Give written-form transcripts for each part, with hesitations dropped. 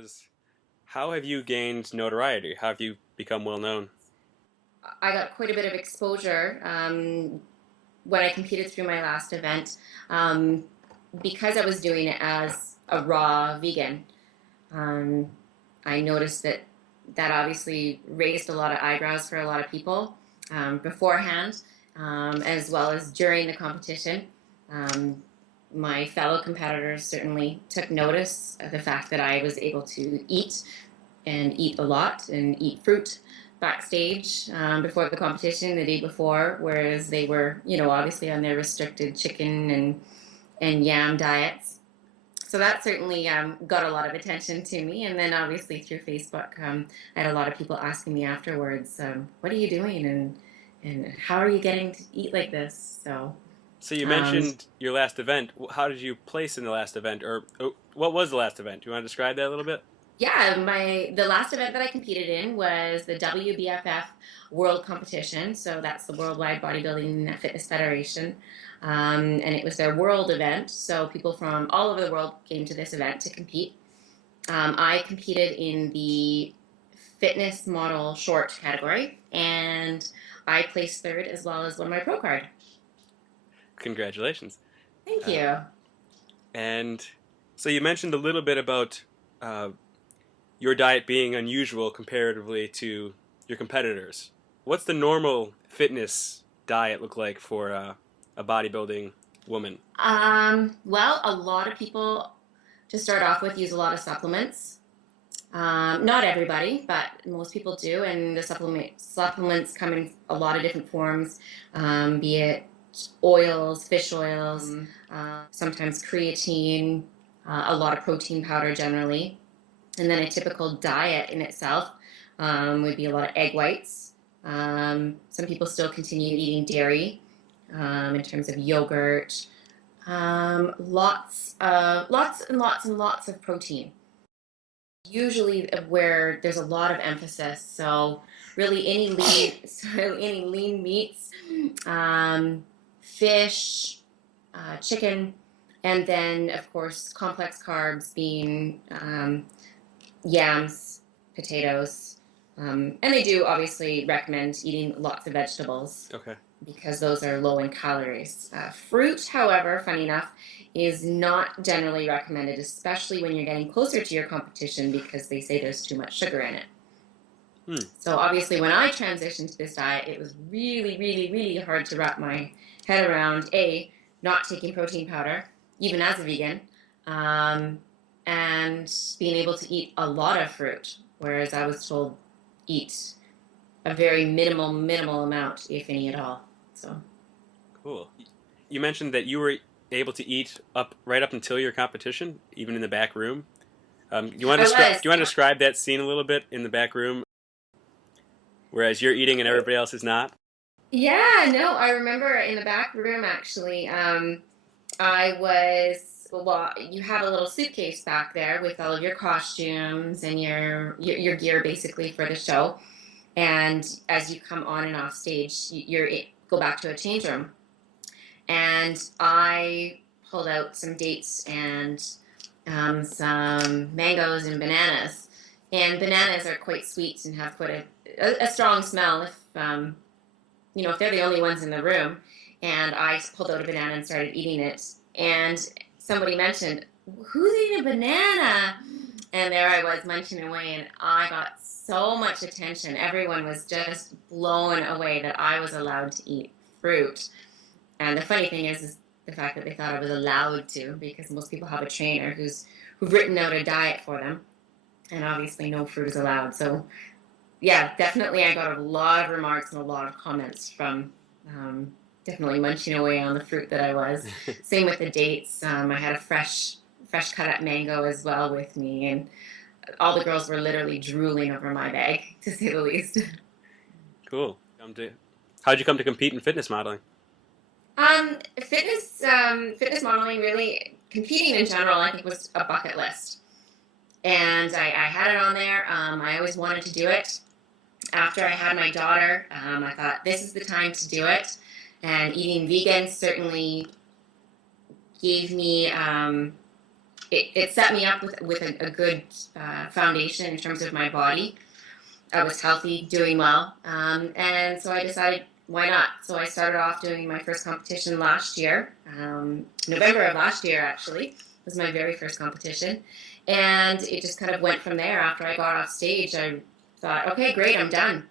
was, how have you gained notoriety? How have you become well known? I got quite a bit of exposure when I competed through my last event um, because I was doing it as a raw vegan. Um, I noticed that obviously raised a lot of eyebrows for a lot of people beforehand, as well as during the competition. Um, my fellow competitors certainly took notice of the fact that I was able to eat and eat a lot and eat fruit backstage before the competition the day before, whereas they were, obviously on their restricted chicken and yam diets. So that certainly got a lot of attention to me. And then obviously through Facebook, I had a lot of people asking me afterwards, what are you doing and how are you getting to eat like this? So So you um, mentioned your last event. How did you place in the last event, or what was the last event? Do you want to describe that a little bit? yeah, the last event that I competed in was the WBFF World Competition. So that's the Worldwide Bodybuilding Fitness Federation, and it was their world event. So people from all over the world came to this event to compete. I competed in the fitness model short category, and I placed third as well as won my pro card. Congratulations. Thank Uh, you. and so you mentioned a little bit about uh, your diet being unusual comparatively to your competitors. What's the normal fitness diet look like for a bodybuilding woman? Well, a lot of people to start off with use a lot of supplements. Not everybody, but most people do, and the supplements come in a lot of different forms, be it oils, fish oils, sometimes creatine, a lot of protein powder generally, and then a typical diet in itself would be a lot of egg whites. Some people still continue eating dairy in terms of yogurt. Lots and lots and lots of protein, usually where there's a lot of emphasis. So really any lean, so any lean meats, fish, chicken, and then of course complex carbs being yams, potatoes, and they do obviously recommend eating lots of vegetables Okay. because those are low in calories. Fruit, however, funny enough, is not generally recommended, especially when you're getting closer to your competition because they say there's too much sugar in it. Hmm. So obviously, when I transitioned to this diet, it was really, really, really hard to wrap my head around A, not taking protein powder, even as a vegan, um, and being able to eat a lot of fruit, whereas I was told eat a very minimal amount, if any at all. So Cool. You mentioned that you were able to eat up right up until your competition, even in the back room. I Do was. you want to describe that scene a little bit in the back room, whereas you're eating and everybody else is not? Yeah, no, I remember in the back room actually. I was well. You have a little suitcase back there with all of your costumes and your gear basically for the show. And as you come on and off stage, go back to a change room. And I pulled out some dates and some mangoes and bananas. And bananas are quite sweet and have quite a strong smell if they're the only ones in the room. And I pulled out a banana and started eating it. And somebody mentioned, who's eating a banana? And there I was munching away, and I got so much attention. Everyone was just blown away that I was allowed to eat fruit. And the funny thing is the fact that they thought I was allowed to, because most people have a trainer who've written out a diet for them, and obviously no fruit is allowed. So yeah, definitely I got a lot of remarks and a lot of comments from definitely munching away on the fruit that I was. Same with the dates. I had a fresh cut up mango as well with me, and all the girls were literally drooling over my bag, to say the least. Cool. How'd you come to compete in fitness modeling? Fitness modeling, really competing in general, I think was a bucket list, and I had it on there. I always wanted to do it. After I had my daughter, I thought this is the time to do it, and eating vegan certainly gave me it set me up with a good foundation in terms of my body. I was healthy, doing well, and so I decided, why not? So I started off doing my first competition last year. November of last year, actually, was my very first competition. And it just kind of went from there. After I got off stage, I thought, okay, great, I'm done.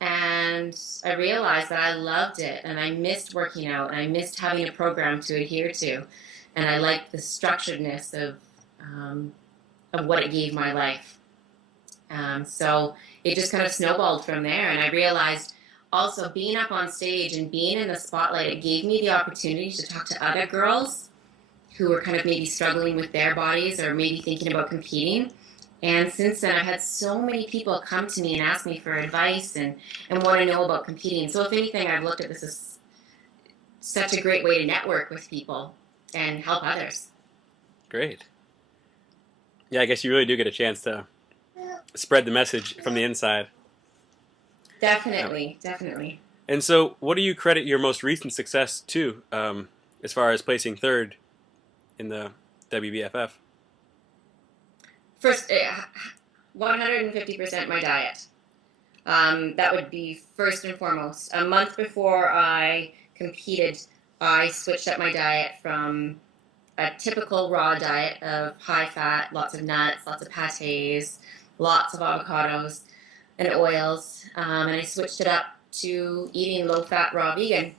And I realized that I loved it, and I missed working out, and I missed having a program to adhere to. And I liked the structuredness of what it gave my life. So it just kind of snowballed from there. And I realized also being up on stage and being in the spotlight, it gave me the opportunity to talk to other girls who were kind of maybe struggling with their bodies or maybe thinking about competing. And since then, I've had so many people come to me and ask me for advice and want to know about competing. So if anything, I've looked at this as such a great way to network with people and help others. Great. Yeah, I guess you really do get a chance to spread the message from the inside. Definitely, definitely. And so, what do you credit your most recent success to, as far as placing third in the WBFF? First, 150% my diet. That would be first and foremost. A month before I competed, I switched up my diet from a typical raw diet of high fat, lots of nuts, lots of pâtés, lots of avocados and oils, and I switched it up to eating low fat raw vegan.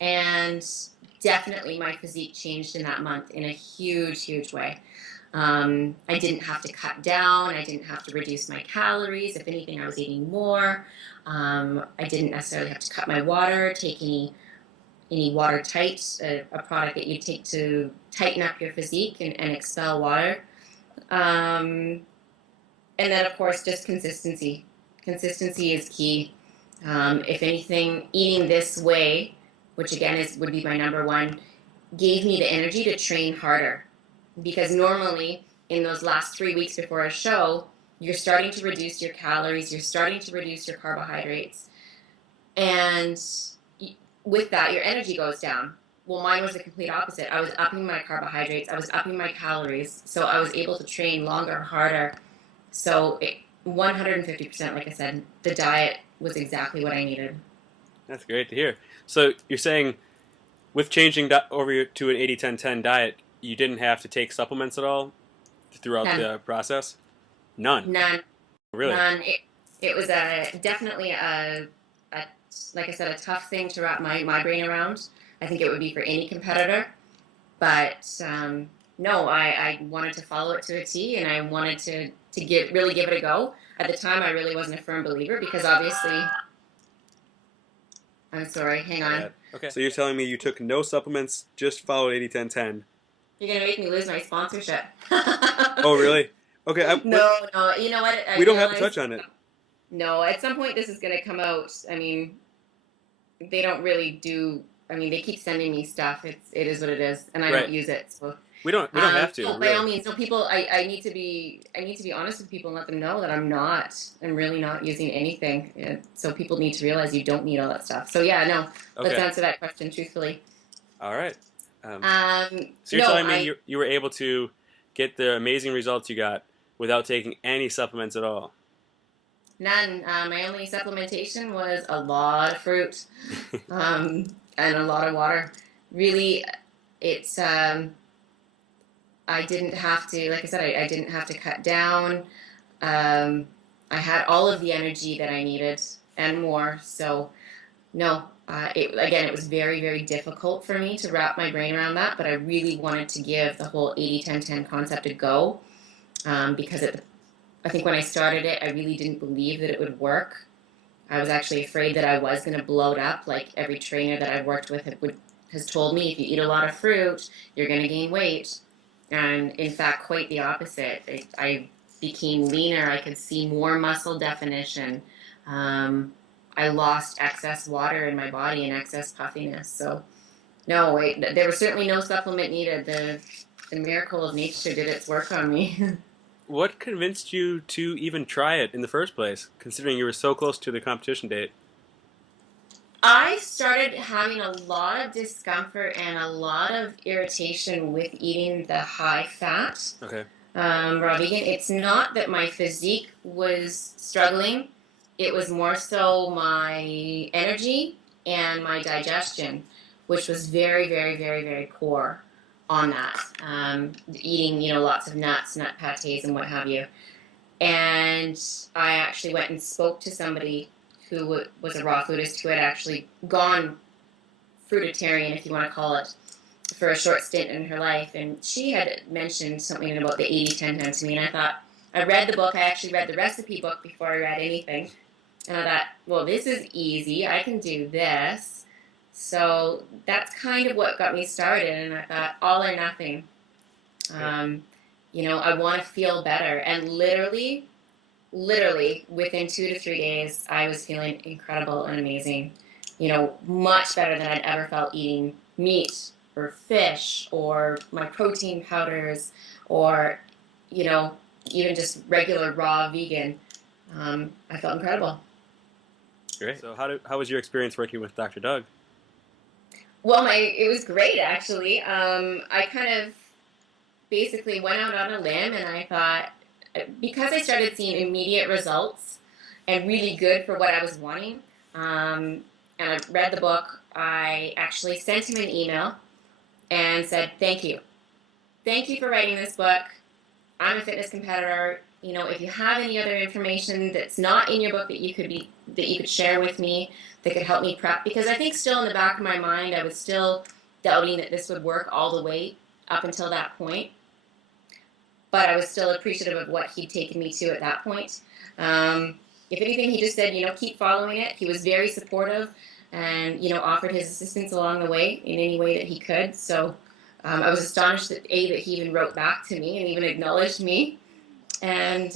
And definitely my physique changed in that month in a huge, huge way. I didn't have to cut down. I didn't have to reduce my calories. If anything, I was eating more. I didn't necessarily have to cut my water, take any water tight, a product that you take to tighten up your physique and expel water. And then, of course, just consistency. Consistency is key. If anything, eating this way, which again would be my number one, gave me the energy to train harder. Because normally, in those last 3 weeks before a show, you're starting to reduce your calories, you're starting to reduce your carbohydrates. And with that, your energy goes down. Well, mine was the complete opposite. I was upping my carbohydrates, I was upping my calories, so I was able to train longer, harder. So 150%, like I said, the diet was exactly what I needed. That's great to hear. So you're saying with changing over to an 80-10-10 diet, you didn't have to take supplements at all throughout the process? None? None. Really? None. It was definitely like I said, a tough thing to wrap my brain around. I think it would be for any competitor. But no, I wanted to follow it to a T, and I wanted to really give it a go. At the time, I really wasn't a firm believer because obviously... I'm sorry, hang on. Yeah. Okay. So you're telling me you took no supplements, just followed 80-10-10. You're going to make me lose my sponsorship. Oh, really? Okay. No, you know what? We don't have to touch on it. No, at some point this is going to come out. I mean, they don't really do... I mean, they keep sending me stuff. It is what it is, and I don't use it. So we don't have to. No, by all means, no. People, I need to be honest with people and let them know that I'm really not using anything. So people need to realize you don't need all that stuff. So yeah, no. Okay. Let's answer that question truthfully. All right. So you're telling me you were able to get the amazing results you got without taking any supplements at all? None. My only supplementation was a lot of fruit. And a lot of water. Really, it's, I didn't have to, like I said, I didn't have to cut down. I had all of the energy that I needed and more. So, no, it was very, very difficult for me to wrap my brain around that, but I really wanted to give the whole 80-10-10 concept a go because I think when I started it, I really didn't believe that it would work. I was actually afraid that I was going to blow it up. Like every trainer that I've worked with has told me, if you eat a lot of fruit, you're going to gain weight. And in fact, quite the opposite. I became leaner. I could see more muscle definition. I lost excess water in my body and excess puffiness. So no, there was certainly no supplement needed. The miracle of nature did its work on me. What convinced you to even try it in the first place, considering you were so close to the competition date? I started having a lot of discomfort and a lot of irritation with eating the high fat Okay. raw vegan. It's not that my physique was struggling, it was more so my energy and my digestion, which was very, very, very, very poor on that. Eating, lots of nuts, nut pates, and what have you. And I actually went and spoke to somebody who was a raw foodist who had actually gone fruitarian, if you want to call it, for a short stint in her life. And she had mentioned something about the 80-10 to me. And I thought, I read the book. I actually read the recipe book before I read anything. And I thought, well, this is easy. I can do this. So that's kind of what got me started. And I thought, all or nothing. I want to feel better. And literally, within 2 to 3 days, I was feeling incredible and amazing. Much better than I'd ever felt eating meat or fish or my protein powders or, even just regular raw vegan. I felt incredible. Great. So how was your experience working with Dr. Doug? Well, it was great, actually. I kind of basically went out on a limb, and I thought, because I started seeing immediate results and really good for what I was wanting, and I read the book, I actually sent him an email and said, thank you. Thank you for writing this book. I'm a fitness competitor. If you have any other information that's not in your book that you could share with me, that could help me prep, because I think still in the back of my mind, I was still doubting that this would work all the way up until that point. But I was still appreciative of what he'd taken me to at that point. If anything, he just said, keep following it. He was very supportive and, offered his assistance along the way in any way that he could. So I was astonished that he even wrote back to me and even acknowledged me. And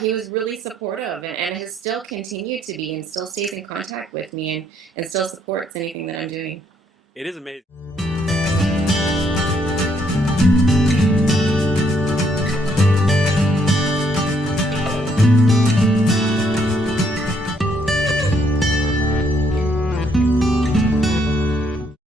he was really supportive and has still continued to be and still stays in contact with me and still supports anything that I'm doing. It is amazing.